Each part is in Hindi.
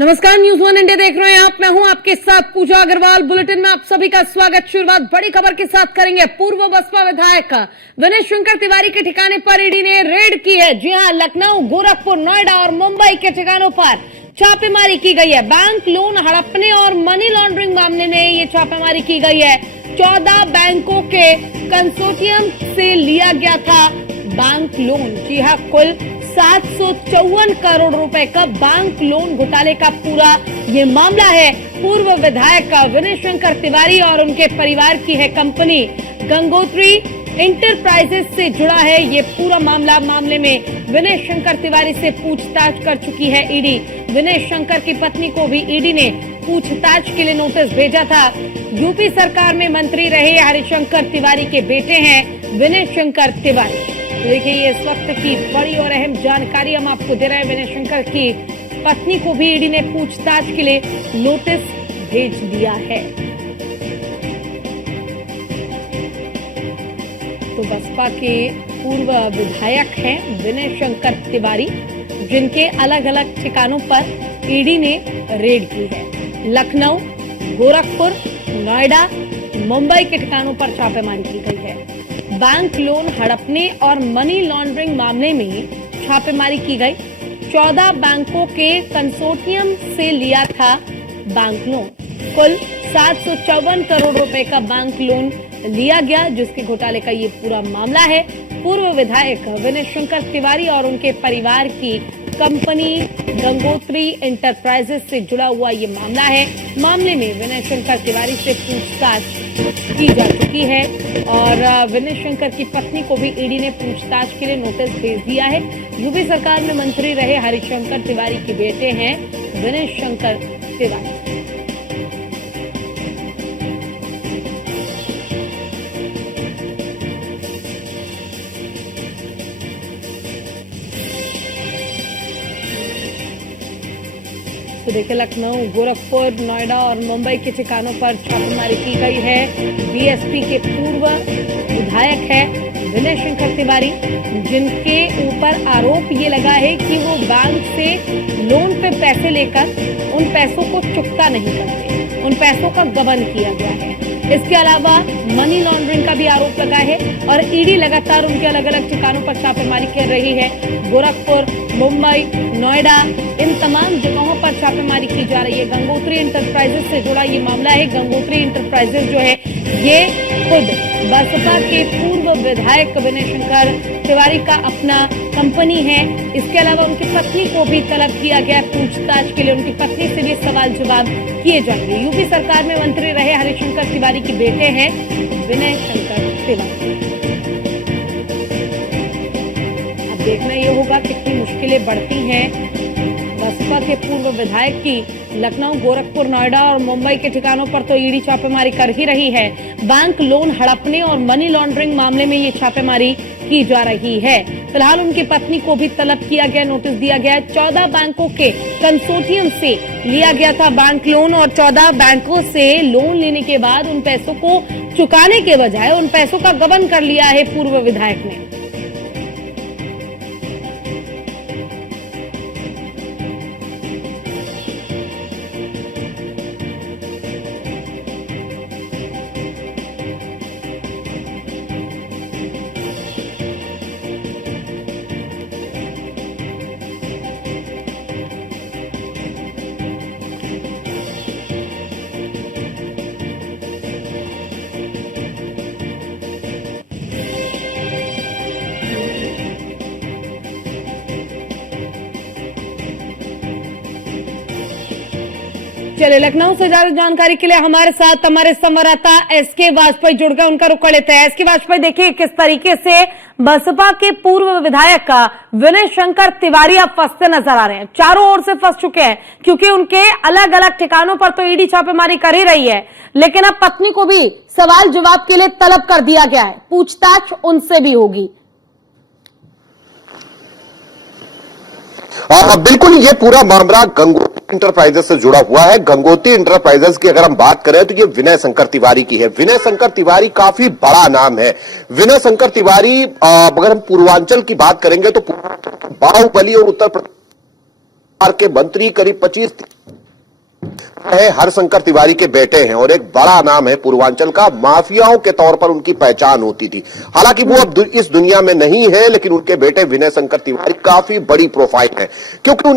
नमस्कार, न्यूज वन इंडिया देख रहे हैं आप। मैं हूं आपके साथ पूजा अग्रवाल। बुलेटिन में आप सभी का स्वागत। शुरुआत बड़ी खबर के साथ करेंगे। पूर्व बसपा विधायक विनय शंकर तिवारी के ठिकाने पर ईडी ने रेड की है। जी हां, लखनऊ, गोरखपुर, नोएडा और मुंबई के ठिकानों पर छापेमारी की गई है। बैंक लोन हड़पने और मनी लॉन्ड्रिंग मामले में ये छापेमारी की गई है। 14 बैंकों के कंसोर्टियम से लिया गया था बैंक लोन। जी हां, कुल 754 करोड़ रुपए का बैंक लोन घोटाले का पूरा ये मामला है। पूर्व विधायक विनय शंकर तिवारी और उनके परिवार की है कंपनी गंगोत्री इंटरप्राइजेस से जुड़ा है ये पूरा मामले में विनय शंकर तिवारी से पूछताछ कर चुकी है ईडी। विनय शंकर की पत्नी को भी ईडी ने पूछताछ के लिए नोटिस भेजा था। यूपी सरकार में मंत्री रहे हरिशंकर तिवारी के बेटे हैं विनय शंकर तिवारी। देखिए, ये इस वक्त की बड़ी और अहम जानकारी हम आपको दे रहे हैं। विनय शंकर की पत्नी को भी ईडी ने पूछताछ के लिए नोटिस भेज दिया है। तो बसपा के पूर्व विधायक हैं विनय शंकर तिवारी, जिनके अलग अलग ठिकानों पर ईडी ने रेड की है। लखनऊ, गोरखपुर, नोएडा, मुंबई के ठिकानों पर छापेमारी की गई है। बैंक लोन हड़पने और मनी लॉन्ड्रिंग मामले में छापेमारी की गई। 14 बैंकों के कंसोर्टियम से लिया था बैंक लोन। कुल 754 करोड़ रुपए का बैंक लोन लिया गया, जिसके घोटाले का ये पूरा मामला है। पूर्व विधायक विनय शंकर तिवारी और उनके परिवार की कंपनी गंगोत्री इंटरप्राइजेस से जुड़ा हुआ ये मामला है। मामले में विनय शंकर तिवारी से पूछताछ की जा चुकी है और विनय शंकर की पत्नी को भी ईडी ने पूछताछ के लिए नोटिस भेज दिया है। यूपी सरकार में मंत्री रहे हरिशंकर तिवारी के बेटे हैं विनय शंकर तिवारी। तो देखिए, लखनऊ, गोरखपुर, नोएडा और मुंबई के ठिकानों पर छापेमारी की गई है। बीएसपी के पूर्व विधायक है विनय शंकर तिवारी, जिनके ऊपर आरोप ये लगा है कि वो बैंक से लोन पे पैसे लेकर उन पैसों को चुकता नहीं करते, उन पैसों का गबन किया गया है। इसके अलावा मनी लॉन्ड्रिंग का भी आरोप लगा है और ईडी लगातार उनके अलग अलग ठिकानों पर छापेमारी कर रही है। गोरखपुर, मुंबई, नोएडा, इन तमाम जगहों पर छापेमारी की जा रही है। गंगोत्री इंटरप्राइजेस से जुड़ा ये मामला है। गंगोत्री इंटरप्राइजेस जो है ये खुद बसपा के पूर्व विधायक विनय शंकर तिवारी का अपना कंपनी है। इसके अलावा उनकी पत्नी को भी तलब किया गया पूछताछ के लिए। उनकी पत्नी से भी सवाल जवाब किए जाएंगे। यूपी सरकार में मंत्री रहे हरिशंकर तिवारी के बेटे हैं विनय शंकर तिवारी। अब देखना ये होगा कितनी मुश्किलें बढ़ती हैं बसपा के पूर्व विधायक की। लखनऊ, गोरखपुर, नोएडा और मुंबई के ठिकानों पर तो ईडी छापेमारी कर ही रही है। बैंक लोन हड़पने और मनी लॉन्ड्रिंग मामले में ये छापेमारी की जा रही है। फिलहाल उनकी पत्नी को भी तलब किया गया, नोटिस दिया गया है। 14 बैंकों के कंसोर्टियम से लिया गया था बैंक लोन और 14 बैंकों से लोन लेने के बाद उन पैसों को चुकाने के बजाय उन पैसों का गबन कर लिया है पूर्व विधायक ने। चले, लखनऊ से ज्यादा जानकारी के लिए हमारे साथ हमारे संवाददाता एसके वाजपेयी जुड़ गए। उनका रुख कर लेते हैं। एसके वाजपेयी, देखिए किस तरीके से बसपा के पूर्व विधायक का विनय शंकर तिवारी अब फंसते नजर आ रहे हैं। चारों ओर से फंस चुके हैं क्योंकि उनके अलग अलग ठिकानों पर तो ईडी छापेमारी कर ही रही है, लेकिन अब पत्नी को भी सवाल जवाब के लिए तलब कर दिया गया है। पूछताछ उनसे भी होगी। बिल्कुल, ये पूरा मामला गंगोत्री इंटरप्राइजेस से जुड़ा हुआ है। गंगोत्री इंटरप्राइजेस की अगर हम बात करें तो ये विनय शंकर तिवारी की है। विनय शंकर तिवारी काफी बड़ा नाम है। विनय शंकर तिवारी अगर हम पूर्वांचल की बात करेंगे तो बाहुबली और उत्तर प्रदेश के मंत्री करीब 25 है हरशंकर तिवारी के बेटे हैं और एक बड़ा नाम है पूर्वांचल का, माफियाओं के तौर पर उनकी पहचान होती थी। हालांकि वो अब इस दुनिया में नहीं है, लेकिन उनके बेटे विनय शंकर तिवारी काफी बड़ी प्रोफाइल है, क्योंकि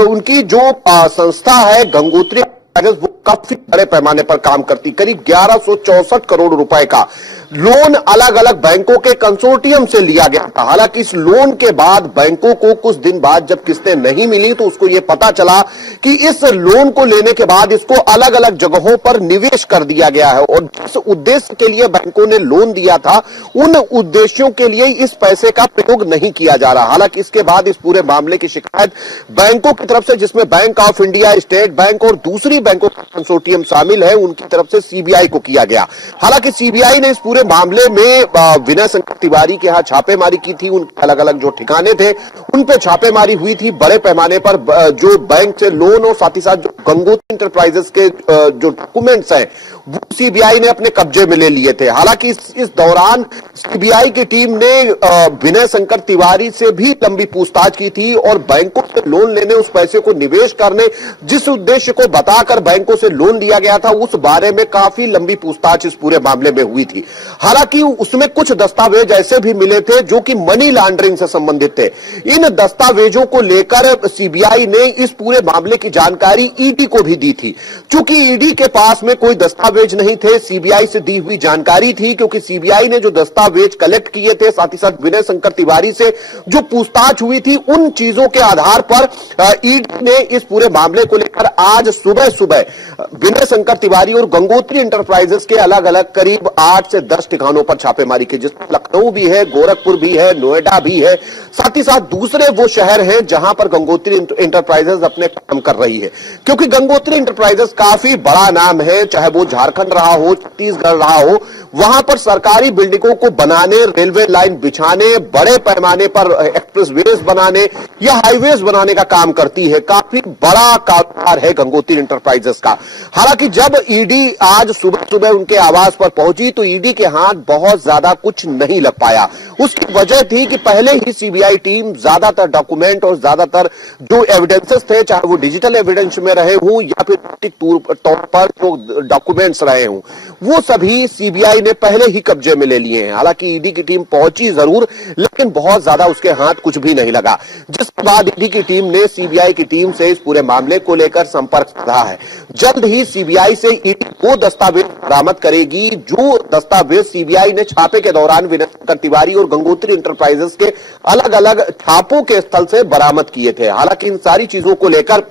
उनकी जो संस्था है गंगोत्री वो काफी बड़े पैमाने पर काम करती। करीब 1164 करोड़ रुपए का लोन अलग अलग बैंकों के कंसोर्टियम से लिया गया था। हालांकि इस लोन के बाद बैंकों को कुछ दिन बाद जब किस्तें नहीं मिली तो उसको यह पता चला कि इस लोन को लेने के बाद इसको अलग अलग जगहों पर निवेश कर दिया गया है और जिस उद्देश्य के लिए बैंकों ने लोन दिया था उन उद्देश्यों के लिए इस पैसे का प्रयोग नहीं किया जा रहा। हालांकि इसके बाद इस पूरे मामले की शिकायत बैंकों की तरफ से, जिसमें bank of India, state bank और दूसरी बैंकों का कंसोर्टियम शामिल है, उनकी तरफ से सीबीआई को किया गया। हालांकि सीबीआई ने इस पूरे मामले में विनय शंकर तिवारी के यहां छापेमारी की थी। उन अलग अलग जो ठिकाने थे उन पे छापेमारी हुई थी। बड़े पैमाने पर जो बैंक से लोन और साथ ही साथ जो गंगोत्री इंटरप्राइजेस के जो डॉक्यूमेंट्स हैं वो सीबीआई ने अपने कब्जे में ले लिए थे। हालांकि इस दौरान सीबीआई की टीम ने विनय शंकर तिवारी से भी लंबी पूछताछ की थी और बैंकों से लोन लेने, उस पैसे को निवेश करने, जिस उद्देश्य को बताकर बैंकों से लोन लिया गया था, उस बारे में काफी लंबी पूछताछ इस पूरे मामले में हुई थी। हालांकि उसमें कुछ दस्तावेज ऐसे भी मिले थे जो कि मनी लॉन्ड्रिंग से संबंधित थे। इन दस्तावेजों को लेकर सीबीआई ने इस पूरे मामले की जानकारी ईडी को भी दी थी। चूंकि ईडी के पास में कोई दस्तावेज नहीं थे, सीबीआई से दी हुई जानकारी थी, क्योंकि सीबीआई ने जो दस्तावेज कलेक्ट किए थे, साथ ही साथ विनय शंकर तिवारी से जो पूछताछ हुई थी, उन चीजों के आधार पर ईडी ने इस पूरे मामले को लेकर आज सुबह सुबह विनय शंकर तिवारी और गंगोत्री इंटरप्राइजेस के अलग अलग करीब 8 से 10 ठिकानों पर छापेमारी की, जिसमें लखनऊ भी है, गोरखपुर भी है, नोएडा भी है, साथ ही साथ दूसरे वो शहर हैं जहां पर गंगोत्री इंटरप्राइजेस अपने काम कर रही है। क्योंकि गंगोत्री इंटरप्राइजेस काफी बड़ा नाम है, चाहे वो झारखंड रहा हो, छत्तीसगढ़ रहा हो, वहां पर सरकारी बिल्डिंगों को बनाने, रेलवे लाइन बिछाने, बड़े पैमाने पर एक्सप्रेसवेज बनाने या हाईवेज बनाने का काम करती है। काफी बड़ा कारोबार है गंगोत्री इंटरप्राइजेस का। हालांकि जब ईडी आज सुबह सुबह उनके आवास पर पहुंची तो ईडी के हाथ बहुत ज्यादा कुछ नहीं लग पाया। उसकी वजह थी कि पहले ही सीबीआई टीम ज्यादातर डॉक्यूमेंट और ज्यादातर जो एविडेंसेस थे, चाहे वो डिजिटल एविडेंस में रहे हों या फिर तौर पर जो डॉक्यूमेंट्स रहे हों, वो सभी सीबीआई ने पहले ही कब्जे में ले लिए हैं। हालांकि ईडी की टीम पहुंची जरूर, लेकिन बहुत ज्यादा उसके हाथ कुछ भी नहीं लगा। जिसके बाद ईडी की टीम ने सीबीआई की टीम से इस पूरे मामले को लेकर संपर्क रहा है। जल्द ही सीबीआई से ईडी वो दस्तावेज बरामद करेगी जो दस्तावेज सीबीआई ने छापे के दौरान विनय शंकर तिवारी और गंगोत्री इंटरप्राइजेस के अलग अलग छापों के स्थल से बरामद किए थे। हालांकि इन सारी चीजों को लेकर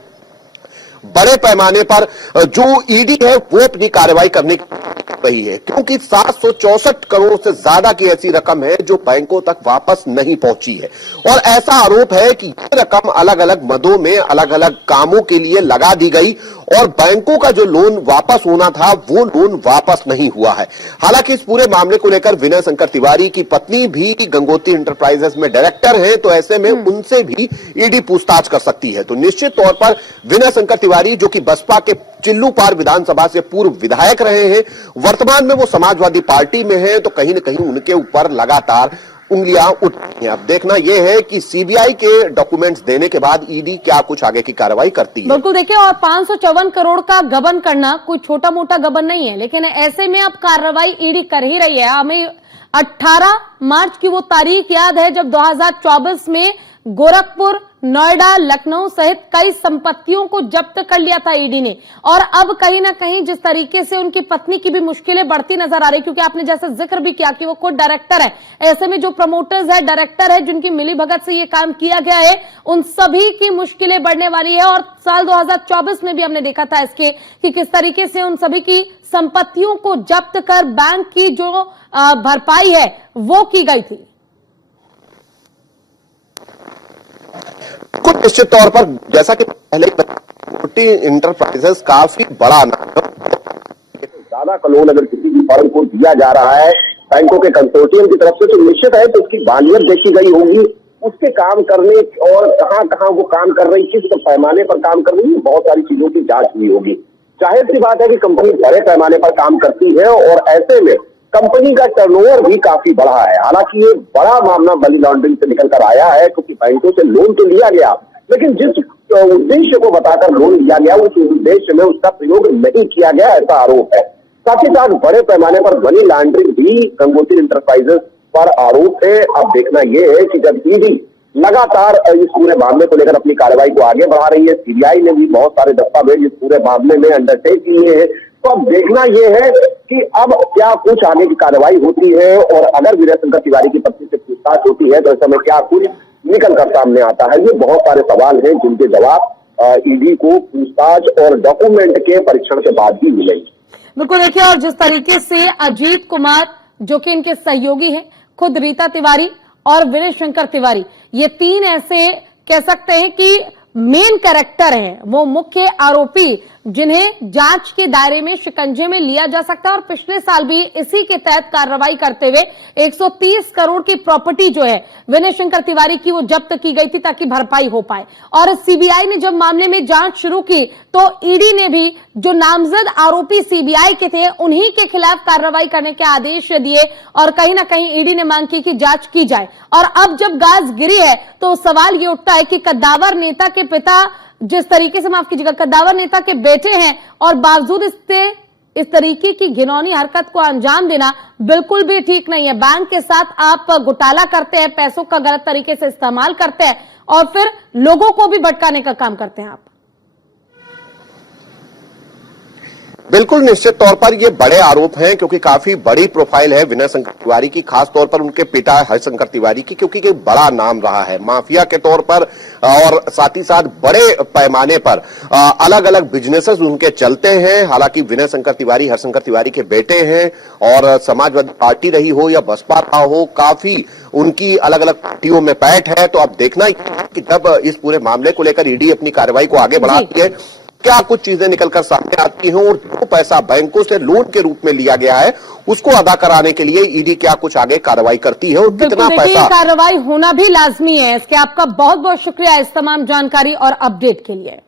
बड़े पैमाने पर जो ईडी है वो अपनी कार्रवाई करने की रही है, क्योंकि 764 करोड़ से ज्यादा की ऐसी रकम है जो बैंकों तक वापस नहीं पहुंची है। और ऐसा आरोप है कि ये रकम अलग अलग मदों में अलग अलग कामों के लिए लगा दी गई और बैंकों का जो लोन वापस होना था वो लोन वापस नहीं हुआ है। हालांकि इस पूरे मामले को लेकर विनय शंकर तिवारी की पत्नी भी गंगोत्री इंटरप्राइजेस में डायरेक्टर है, तो ऐसे में उनसे भी ईडी पूछताछ कर सकती है। तो निश्चित तौर पर विनय शंकर तिवारी, जो कि बसपा के चिल्लूपार विधानसभा से पूर्व विधायक रहे हैं, वर्तमान में वो समाजवादी पार्टी में है, तो कहीं ना कहीं उनके ऊपर लगातार उंगलियां उठ रही हैं। अब देखना यह है कि सीबीआई के डॉक्यूमेंट्स देने के बाद ईडी क्या कुछ आगे की कार्रवाई करती है। बिल्कुल, देखिए, और 554 करोड़ का गबन करना कोई छोटा मोटा गबन नहीं है, लेकिन ऐसे में अब कार्रवाई ईडी कर ही रही है। हमें 18 मार्च की वो तारीख याद है जब 2024 में गोरखपुर, नोएडा, लखनऊ सहित कई संपत्तियों को जब्त कर लिया था ईडी ने। और अब कहीं ना कहीं जिस तरीके से उनकी पत्नी की भी मुश्किलें बढ़ती नजर आ रही, क्योंकि आपने जैसे जिक्र भी किया कि वो खुद डायरेक्टर है, ऐसे में जो प्रमोटर्स है, डायरेक्टर है, जिनकी मिलीभगत से ये काम किया गया है, उन सभी की मुश्किलें बढ़ने वाली है। और साल 2024 में भी हमने देखा था इसके कि किस तरीके से उन सभी की संपत्तियों को जब्त कर बैंक की जो भरपाई है वो की गई थी। कुछ निश्चित तौर पर जैसा कि पहले गंगोत्री इंटरप्राइजेस काफी बड़ा नाम है, ज्यादा का लोन अगर किसी भी फर्म को दिया जा रहा है बैंकों के कंसोर्टियम की तरफ से, तो निश्चित है तो उसकी बालियत देखी गई होगी, उसके काम करने और कहां कहां वो काम कर रही, किस पैमाने पर काम कर रही है, बहुत सारी चीजों की जांच हुई होगी। जाहिर सी बात है कि कंपनी बड़े पैमाने पर काम करती है और ऐसे में कंपनी का टर्नओवर भी काफी बढ़ा है। हालांकि ये बड़ा मामला मनी लॉन्ड्रिंग से निकल कर आया है, क्योंकि बैंकों से लोन तो लिया गया, लेकिन जिस उद्देश्य को बताकर लोन लिया गया, उस उद्देश्य में उसका प्रयोग नहीं किया गया, ऐसा आरोप है। साथ ही साथ बड़े पैमाने पर मनी लॉन्ड्रिंग भी गंगोत्री इंटरप्राइजेस पर आरोप है। अब देखना यह है कि जब ईडी लगातार इस पूरे मामले को लेकर अपनी कार्रवाई को आगे बढ़ा रही है, सीबीआई ने भी बहुत सारे दस्तावेज इस पूरे मामले में अंडरटेक किए हैं, तो अब देखना यह है कि अब क्या कुछ आगे की कार्रवाई होती है और अगर विनय शंकर तिवारी की पत्नी से पूछताछ होती है तो ऐसे में क्या कुछ निकल कर सामने आता है। ये बहुत सारे सवाल हैं जिनके जवाब ईडी को पूछताछ और डॉक्यूमेंट के परीक्षण के बाद ही मिलेंगे। बिल्कुल, देखिए, और जिस तरीके से अजीत कुमार जो कि इनके सहयोगी हैं, खुद रीता तिवारी और विनय शंकर तिवारी, ये तीन ऐसे कह सकते हैं कि मेन कैरेक्टर हैं, वो मुख्य आरोपी जिन्हें जांच के दायरे में शिकंजे में लिया जा सकता है। और पिछले साल भी इसी के तहत कार्रवाई करते हुए 130 करोड़ की प्रॉपर्टी जो है विनय शंकर तिवारी की, वो जब्त की गई थी ताकि भरपाई हो पाए। और सीबीआई ने जब मामले में जांच शुरू की तो ईडी ने भी जो नामजद आरोपी सीबीआई के थे उन्हीं के खिलाफ कार्रवाई करने के आदेश दिए और कहीं ना कहीं ईडी ने मांग की कि जांच की जाए। और अब जब गाज गिरी है तो सवाल ये उठता है कि कद्दावर नेता के पिता जिस तरीके से, माफ कीजिएगा, कद्दावर नेता के बेटे हैं और बावजूद इस तरीके की घिनौनी हरकत को अंजाम देना बिल्कुल भी ठीक नहीं है। बैंक के साथ आप घोटाला करते हैं, पैसों का गलत तरीके से इस्तेमाल करते हैं और फिर लोगों को भी भटकाने का काम करते हैं आप। बिल्कुल, निश्चित तौर पर ये बड़े आरोप हैं क्योंकि काफी बड़ी प्रोफाइल है विनय शंकर तिवारी की, खास तौर पर उनके पिता हरिशंकर तिवारी की, क्योंकि एक बड़ा नाम रहा है माफिया के तौर पर और साथ ही साथ बड़े पैमाने पर अलग अलग बिजनेसेस उनके चलते हैं। हालांकि विनय शंकर तिवारी हरिशंकर तिवारी के बेटे हैं और समाजवादी पार्टी रही हो या बसपा रहा हो, काफी उनकी अलग अलग पार्टियों में पैठ है। तो अब देखना कि जब इस पूरे मामले को लेकर ईडी अपनी कार्रवाई को आगे बढ़ाती है, क्या कुछ चीजें निकलकर सामने आती हैं और जो पैसा बैंकों से लोन के रूप में लिया गया है उसको अदा कराने के लिए ईडी क्या कुछ आगे कार्रवाई करती है और कितना पैसा। कार्रवाई होना भी लाजमी है। इसके आपका बहुत बहुत शुक्रिया इस तमाम जानकारी और अपडेट के लिए।